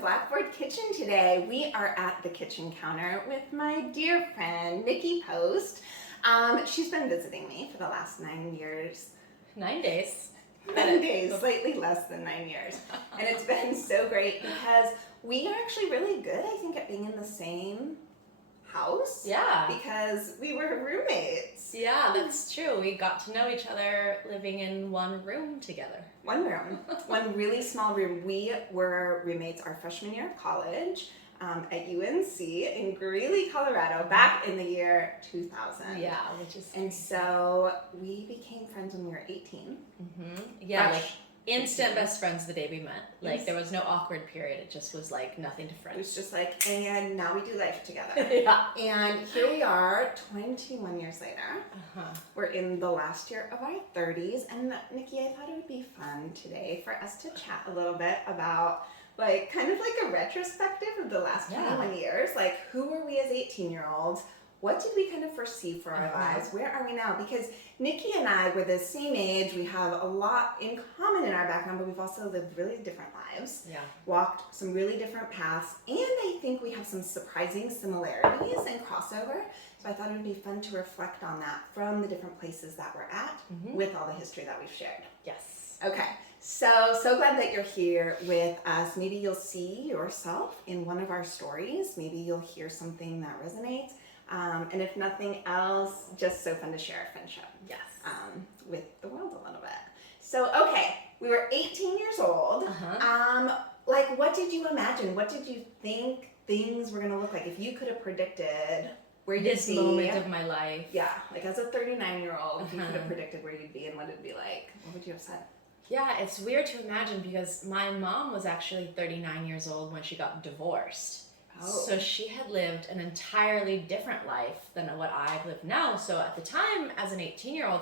Blackboard Kitchen today. We are at the kitchen counter with my dear friend, Nicki Post. She's been visiting me for the last 9 years. 9 days. 9 days, slightly less than 9 years. And it's been so great because we are actually really good, I think, at being in the same house. Yeah. Because we were roommates. Yeah, that's true. We got to know each other living in one room together. One room, one really small room. We were roommates our freshman year of college at UNC in Greeley, Colorado, back in the year 2000. Yeah, which is... And so we became friends when we were 18. Mm-hmm. Yeah, like instant best friends the day we met. Like Yes. there was no awkward period. It just was like nothing to It friends. was just like, and now we do life together. Yeah. And here we are, 21 years later. Uh-huh. We're in the last year of our 30s. And Nicki, I thought it would be fun today for us to chat a little bit about like kind of like a retrospective of the last 21 years. Like, who were we as 18-year-olds? What did we kind of foresee for our lives? Where are we now? Because Nicki and I were the same age. We have a lot in common in our background, but we've also lived really different lives. Yeah. Walked some really different paths. And I think we have some surprising similarities and crossover. So I thought it would be fun to reflect on that from the different places that we're at with all the history that we've shared. Yes. Okay. So glad that you're here with us. Maybe you'll see yourself in one of our stories. Maybe you'll hear something that resonates. And if nothing else, just so fun to share our friendship. Yes. With the world a little bit. So, okay, we were 18 years old. Like, what did you imagine? What did you think things were going to look like if you could have predicted where you'd This be? moment of my life. Yeah, like as a 39-year-old, if you could have predicted where you'd be and what it'd be like, what would you have said? Yeah, it's weird to imagine because my mom was actually 39 years old when she got divorced. Oh. So she had lived an entirely different life than what I've lived now. So at the time, as an 18-year-old,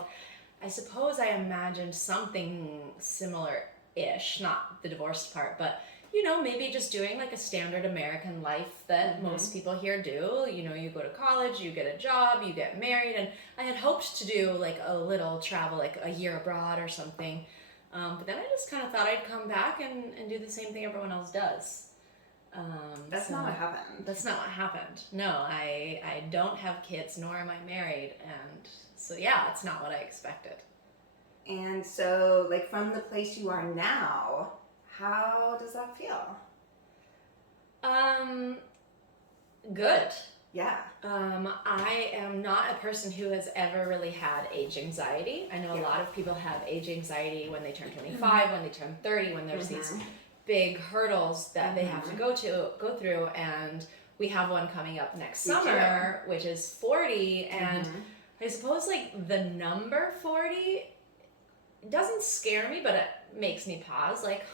I suppose I imagined something similar-ish, not the divorced part, but, you know, maybe just doing like a standard American life that most people here do. You know, you go to college, you get a job, you get married, and I had hoped to do like a little travel, like a year abroad or something. But then I just kind of thought I'd come back and do the same thing everyone else does. That's not what happened. That's not what happened. No, I don't have kids, nor am I married, and so yeah, it's not what I expected. And so, like, from the place you are now, how does that feel? Good. Yeah. I am not a person who has ever really had age anxiety. I know a lot of people have age anxiety when they turn 25, when they turn 30, when there's these big hurdles that they have to go through, and we have one coming up next summer, which is 40, and I suppose like the number 40 doesn't scare me, but it makes me pause, like,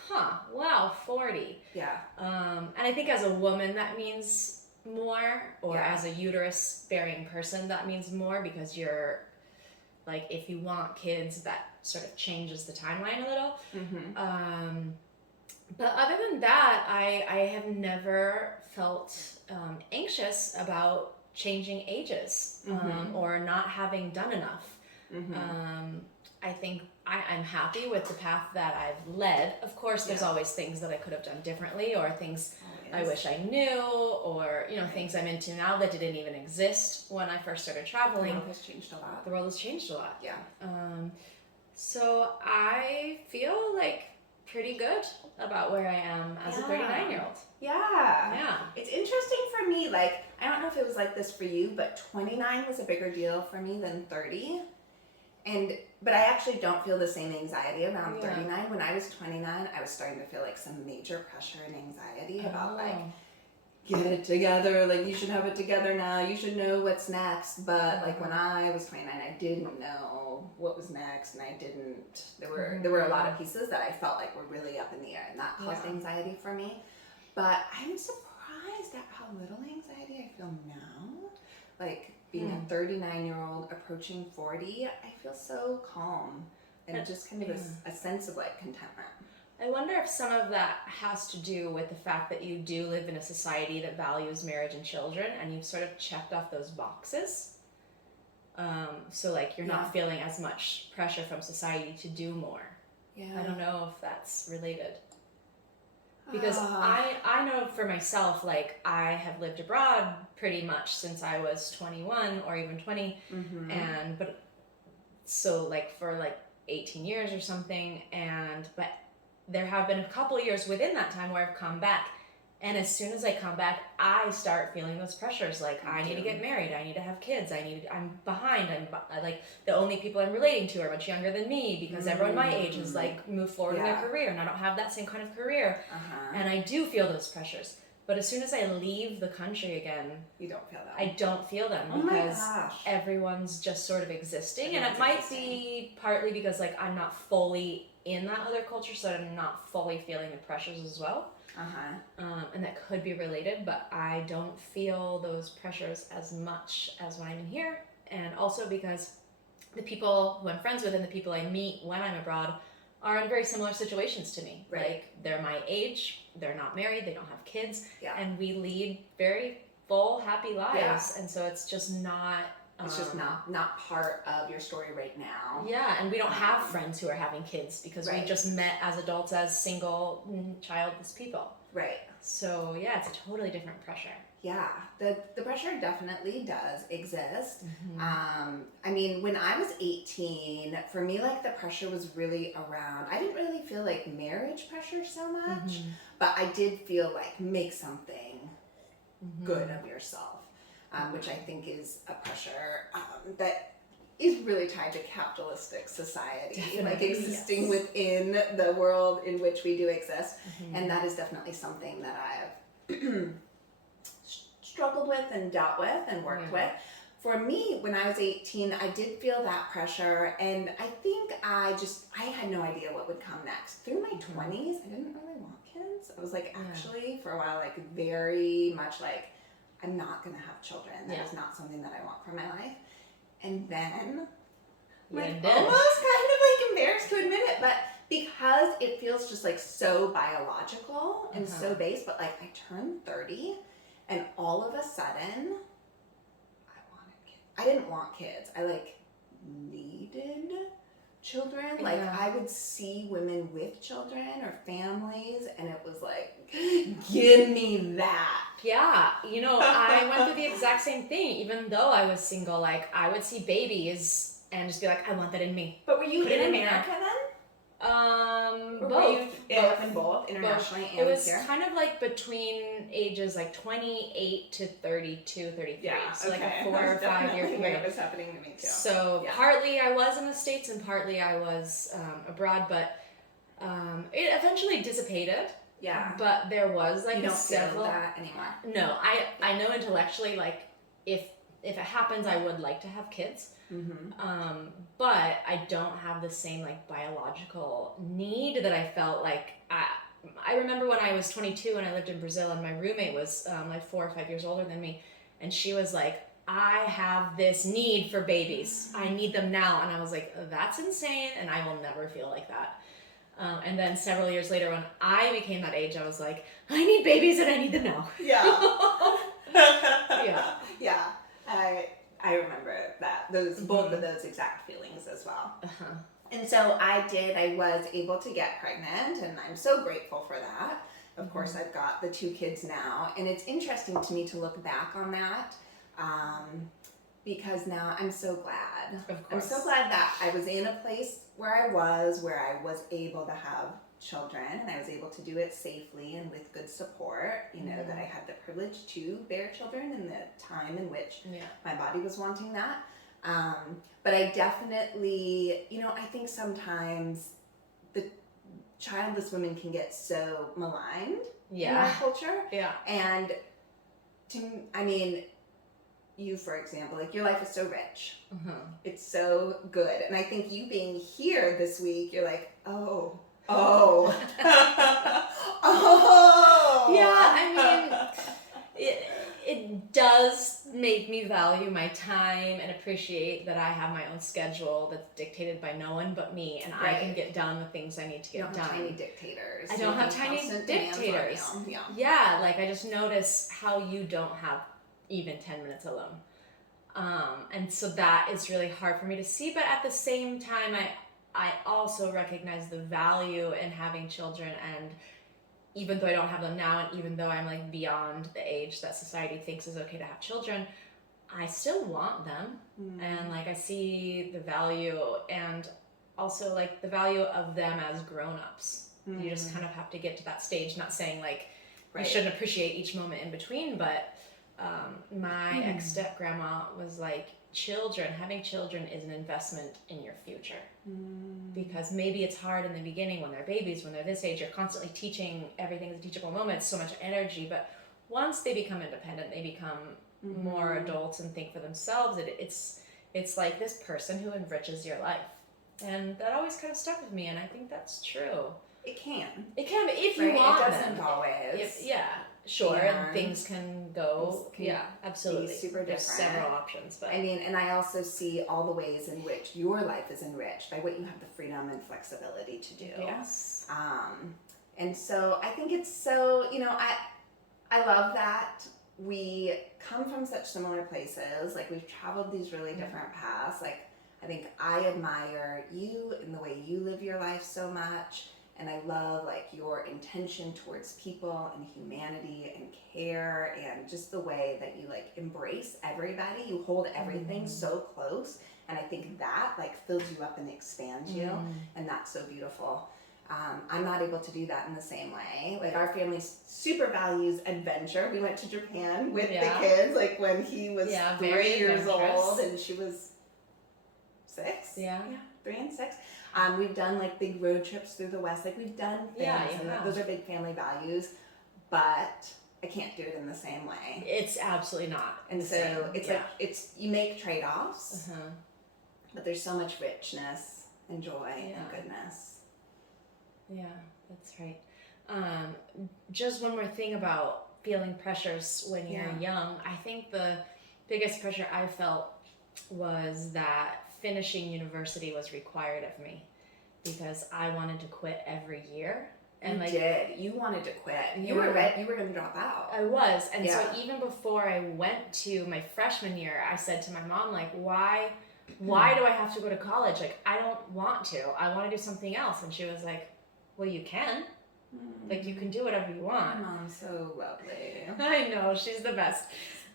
wow, 40. Yeah. And I think as a woman that means more, or as a uterus bearing person that means more, because you're like, if you want kids, that sort of changes the timeline a little. But other than that, I have never felt anxious about changing ages or not having done enough. I think I'm happy with the path that I've led. Of course, there's always things that I could have done differently, or things I wish I knew, or, you know, things I'm into now that didn't even exist when I first started traveling. The world has changed a lot. The world has changed a lot. Yeah. So I feel like pretty good about where I am as a 39-year-old. Yeah. It's interesting for me, like, I don't know if it was like this for you, but 29 was a bigger deal for me than 30. But I actually don't feel the same anxiety around 39. When I was 29, I was starting to feel like some major pressure and anxiety about like, get it together, like you should have it together now, you should know what's next. But like when I was 29, I didn't know what was next, and there were a lot of pieces that I felt like were really up in the air, and that caused anxiety for me. But I'm surprised at how little anxiety I feel now. Like being a 39-year-old approaching 40, I feel so calm and just kind of a sense of like contentment. I wonder if some of that has to do with the fact that you do live in a society that values marriage and children, and you've sort of checked off those boxes. So like you're not feeling as much pressure from society to do more. Yeah. I don't know if that's related. Because I know for myself, like, I have lived abroad pretty much since I was 21 or even 20. But so like for like 18 years or something, but there have been a couple of years within that time where I've come back, and as soon as I come back, I start feeling those pressures. Like, I need to get married, I need to have kids, I'm behind, like, the only people I'm relating to are much younger than me, because everyone my age has like moved forward in their career, and I don't have that same kind of career. And I do feel those pressures. But as soon as I leave the country again, you don't feel them. I don't feel them, because everyone's just sort of existing. And it might be partly because, like, I'm not fully in that other culture, so I'm not fully feeling the pressures as well. And that could be related, but I don't feel those pressures as much as when I'm in here. And also because the people who I'm friends with and the people I meet when I'm abroad are in very similar situations to me. Right. Like, they're my age, they're not married, they don't have kids, and we lead very full, happy lives. And so it's just not... It's just not part of your story right now. Yeah, and we don't have friends who are having kids, because we just met as adults, as single, childless people. Right. So yeah, it's a totally different pressure. Yeah, the pressure definitely does exist. I mean, when I was 18, for me, like, the pressure was really around, I didn't really feel like marriage pressure so much, but I did feel like, make something good of yourself. Which I think is a pressure that is really tied to capitalistic society, like existing within the world in which we do exist. And that is definitely something that I've struggled with and dealt with and worked with. For me, when I was 18, I did feel that pressure, and I think I had no idea what would come next. Through my 20s, I didn't really want kids. I was like, actually, for a while, like, very much like, I'm not going to have children. That is not something that I want for my life. And then, almost kind of like embarrassed to admit it, but because it feels just like so biological and so base, but like, I turned 30 and all of a sudden, I wanted kids. I didn't want kids. I like needed children. Like, I would see women with children or families, and it was like, give me that. Yeah, you know, I went through the exact same thing. Even though I was single, like, I would see babies and just be like, I want that in me. But were you in America then? Both. Were you in both, internationally and it was here? kind of like between ages like 28 to 32, 33. So like a 4 or 5 year period. That was happening to me too. So partly I was in the States and partly I was abroad, but it eventually dissipated. Yeah. But there was like you don't several. Feel that anymore. No, I know intellectually, like, if it happens, I would like to have kids. But I don't have the same like biological need that I felt like. I remember when I was 22 and I lived in Brazil, and my roommate was like 4 or 5 years older than me, and she was like, I have this need for babies. I need them now. And I was like, that's insane, and I will never feel like that. And then several years later, when I became that age, I was like, I need babies and I need them now. Yeah. I remember that, both of those exact feelings as well. And so I was able to get pregnant, and I'm so grateful for that. Of course, I've got the 2 kids now, and it's interesting to me to look back on that, because now I'm so glad. Of course. I'm so glad that I was in a place where I was able to have children, and I was able to do it safely and with good support, you know, that I had the privilege to bear children in the time in which my body was wanting that. But I definitely, you know, I think sometimes the childless women can get so maligned in our culture. And I mean, you, for example, like, your life is so rich. It's so good. And I think you being here this week, you're like, oh. Yeah, I mean, it does make me value my time and appreciate that I have my own schedule that's dictated by no one but me, and I can get done the things I need to get done. Have tiny dictators. I don't have tiny dictators. Yeah, like, I just notice how you don't have even 10 minutes alone. And so that is really hard for me to see, but at the same time, I also recognize the value in having children and even though I don't have them now, and even though I'm like beyond the age that society thinks is okay to have children, I still want them. And like I see the value, and also like the value of them as grown-ups. You just kind of have to get to that stage, not saying like you shouldn't appreciate each moment in between, but my ex-step-grandma was like, having children is an investment in your future. Because maybe it's hard in the beginning when they're babies, when they're this age, you're constantly teaching, everything's a teachable moment, so much energy, but once they become independent, they become more adults and think for themselves, it's like this person who enriches your life. And that always kind of stuck with me, and I think that's true. It can, if you want them. It doesn't them. always. Sure, and things can go, absolutely. Be super different. There's several options, but I mean, and I also see all the ways in which your life is enriched by what you have the freedom and flexibility to do. Yes. And so I think it's so, I love that we come from such similar places. Like, we've traveled these really different paths. Like, I think I admire you and the way you live your life so much. And I love like your intention towards people and humanity and care, and just the way that you like embrace everybody. You hold everything so close, and I think that like fills you up and expands you, and that's so beautiful. I'm not able to do that in the same way. Like, our family super values adventure. We went to Japan with the kids, like when he was 3 years old and she was 6. 3 and 6. We've done like big road trips through the West. Like, we've done things, and those are big family values, but I can't do it in the same way. It's absolutely not. And so it's like, you make trade-offs, but there's so much richness and joy and goodness. Yeah, that's right. Just one more thing about feeling pressures when you're young. I think the biggest pressure I felt was that finishing university was required of me, because I wanted to quit every year. And You wanted to quit. You were going to drop out. I was. And so even before I went to my freshman year, I said to my mom, like, why do I have to go to college? Like, I don't want to. I want to do something else. And she was like, well, you can. Like, you can do whatever you want. My mom's so lovely. I know, she's the best.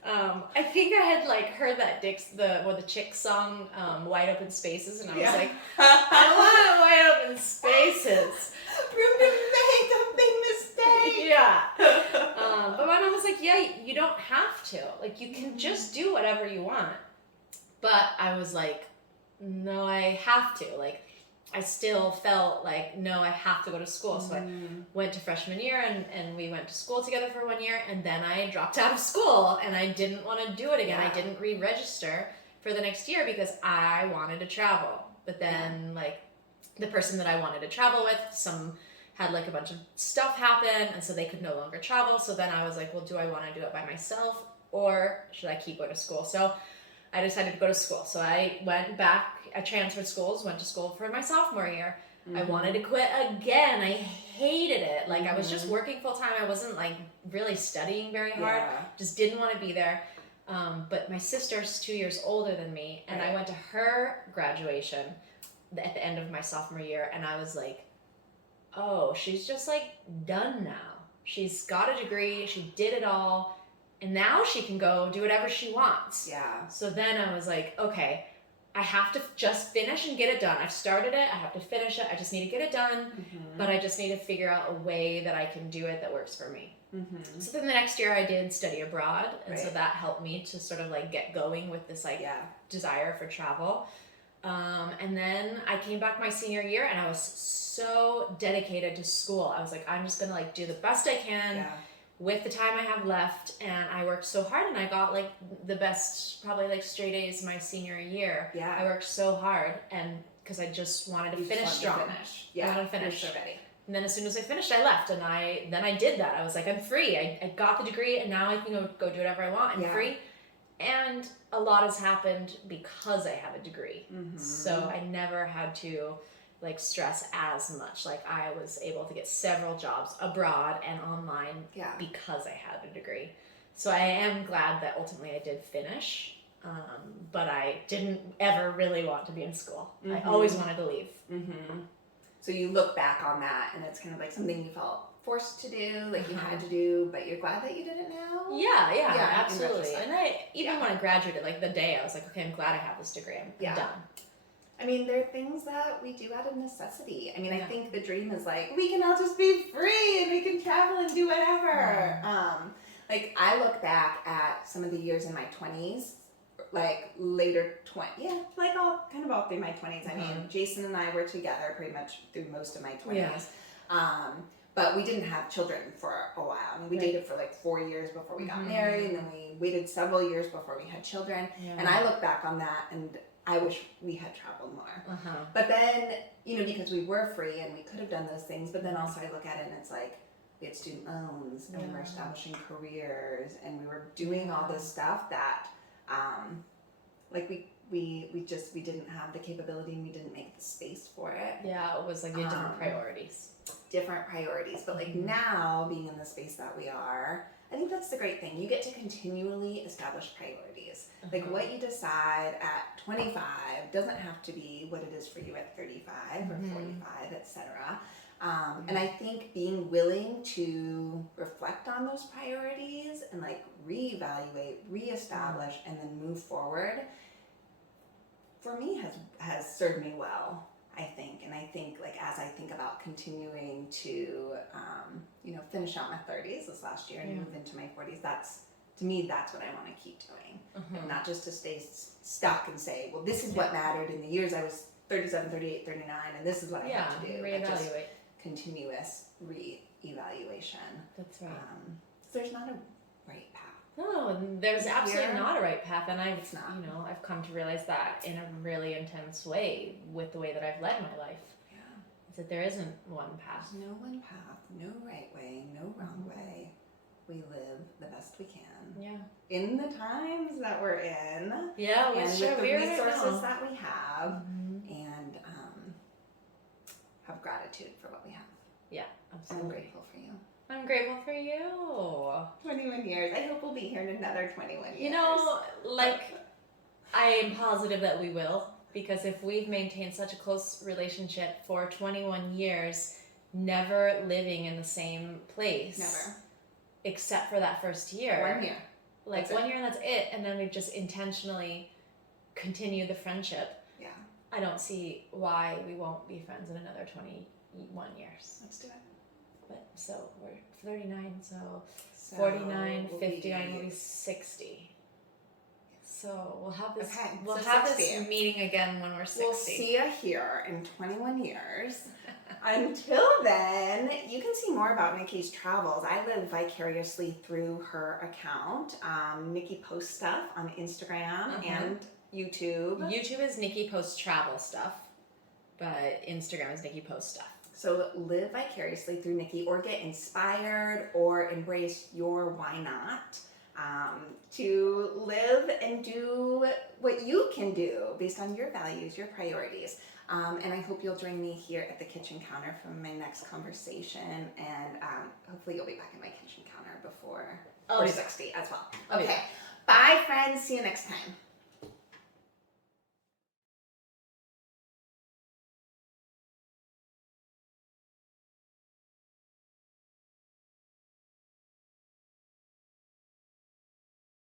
I think I had like heard that the Chick song, Wide Open Spaces, and I was like, I want wide open spaces. Room to make a big mistake. But my mom was like, you don't have to. Like, you can just do whatever you want. But I was like, no, I have to. Like, I still felt like, no, I have to go to school. So I went to freshman year, and we went to school together for 1 year, and then I dropped out of school, and I didn't want to do it again. I didn't re-register for the next year because I wanted to travel. But then like the person that I wanted to travel with, had like a bunch of stuff happen, and so they could no longer travel. So then I was like, well, do I want to do it by myself, or should I keep going to school? So I decided to go to school. So I went back, I transferred schools, went to school for my sophomore year. I wanted to quit again. I hated it. Like, I was just working full time. I wasn't like really studying very hard. Just didn't want to be there. But my sister's 2 years older than me, and I went to her graduation at the end of my sophomore year, and I was like, oh, she's just like done now. She's got a degree, she did it all, and now she can go do whatever she wants. So then I was like, okay, I have to just finish and get it done. I've started it, I have to finish it, I just need to get it done, but I just need to figure out a way that I can do it that works for me. So then the next year I did study abroad, and so that helped me to sort of like get going with this like desire for travel. And then I came back my senior year, and I was so dedicated to school. I was like, I'm just gonna like do the best I can with the time I have left, and I worked so hard, and I got like the best, probably like straight A's my senior year. I worked so hard, and because I just wanted to finish strong. I wanted to finish. And then as soon as I finished, I left, and then I did that. I was like, I'm free. I got the degree, and now I can go do whatever I want. I'm free. And a lot has happened because I have a degree. So I never had to like stress as much. Like, I was able to get several jobs abroad and online because I had a degree. So I am glad that ultimately I did finish, but I didn't ever really want to be in school. I always wanted to leave. So you look back on that, and it's kind of like something you felt forced to do, like you had to do, but you're glad that you did it now? Yeah, absolutely. retrospect. And I, even when I graduated, like the day I was like, okay, I'm glad I have this degree. I'm done. I mean, there are things that we do out of necessity. I mean, I Yeah. think the dream is like, we can all just be free and we can travel and do whatever. Like, I look back at some of the years in my 20s, like later like all through my 20s. I mean, Jason and I were together pretty much through most of my 20s. But we didn't have children for a while. I mean, we dated for like 4 years before we got married, and then we waited several years before we had children. And I look back on that and I wish we had traveled more. But then, you know, because we were free and we could have done those things, but then also I look at it and it's like, we had student loans and we were establishing careers and we were doing all this stuff that, like we didn't have the capability and we didn't make the space for it. Yeah, it was like you had different priorities. But like now, being in the space that we are, I think that's the great thing. You get to continually establish priorities. Like what you decide at 25 doesn't have to be what it is for you at 35 or 45, etc. And I think being willing to reflect on those priorities and like reevaluate, reestablish, and then move forward, for me has served me well, I think. And I think like as I think about continuing to you know, finish out my 30s this last year and move into my 40s, to me that's what I want to keep doing. And not just to stay stuck and say, well, this is what mattered in the years I was 37, 38, 39, and this is what I have to do. Reevaluate. Continuous re-evaluation. That's right. So there's not a right path. No, there's absolutely not a right path, and I've come to realize that in a really intense way with the way that I've led my life. Yeah. Is that there isn't one path. There's no one path, no right way, no wrong way. We live the best we can. Yeah. In the times that we're in. Yeah, and with the resources that we have, and have gratitude for what we have. Yeah, absolutely. I'm grateful for you. I'm grateful for you. 21 years. I hope we'll be here in another 21 years. You know, like, I am positive that we will, because if we've maintained such a close relationship for 21 years, never living in the same place. Never. Except for that first year. 1 year. Like that's 1 it. year and that's it. And then we've just intentionally continued the friendship. Yeah. I don't see why we won't be friends in another 21 years. Let's do it. But so we're 39, so 49, 59 will be 60. So we'll have this. Okay, We'll so have 60. this meeting again when we're 60. We'll see you here in 21 years. Until then, you can see more about Nicki's travels. I live vicariously through her account. Nicki posts stuff on Instagram and YouTube. YouTube is Nicki Posts Travel Stuff, but Instagram is Nicki Posts Stuff. So live vicariously through Nicki, or get inspired, or embrace your why not, to live and do what you can do based on your values, your priorities. And I hope you'll join me here at the kitchen counter for my next conversation, and hopefully you'll be back at my kitchen counter before we're 60 as well. Okay, bye friends, see you next time.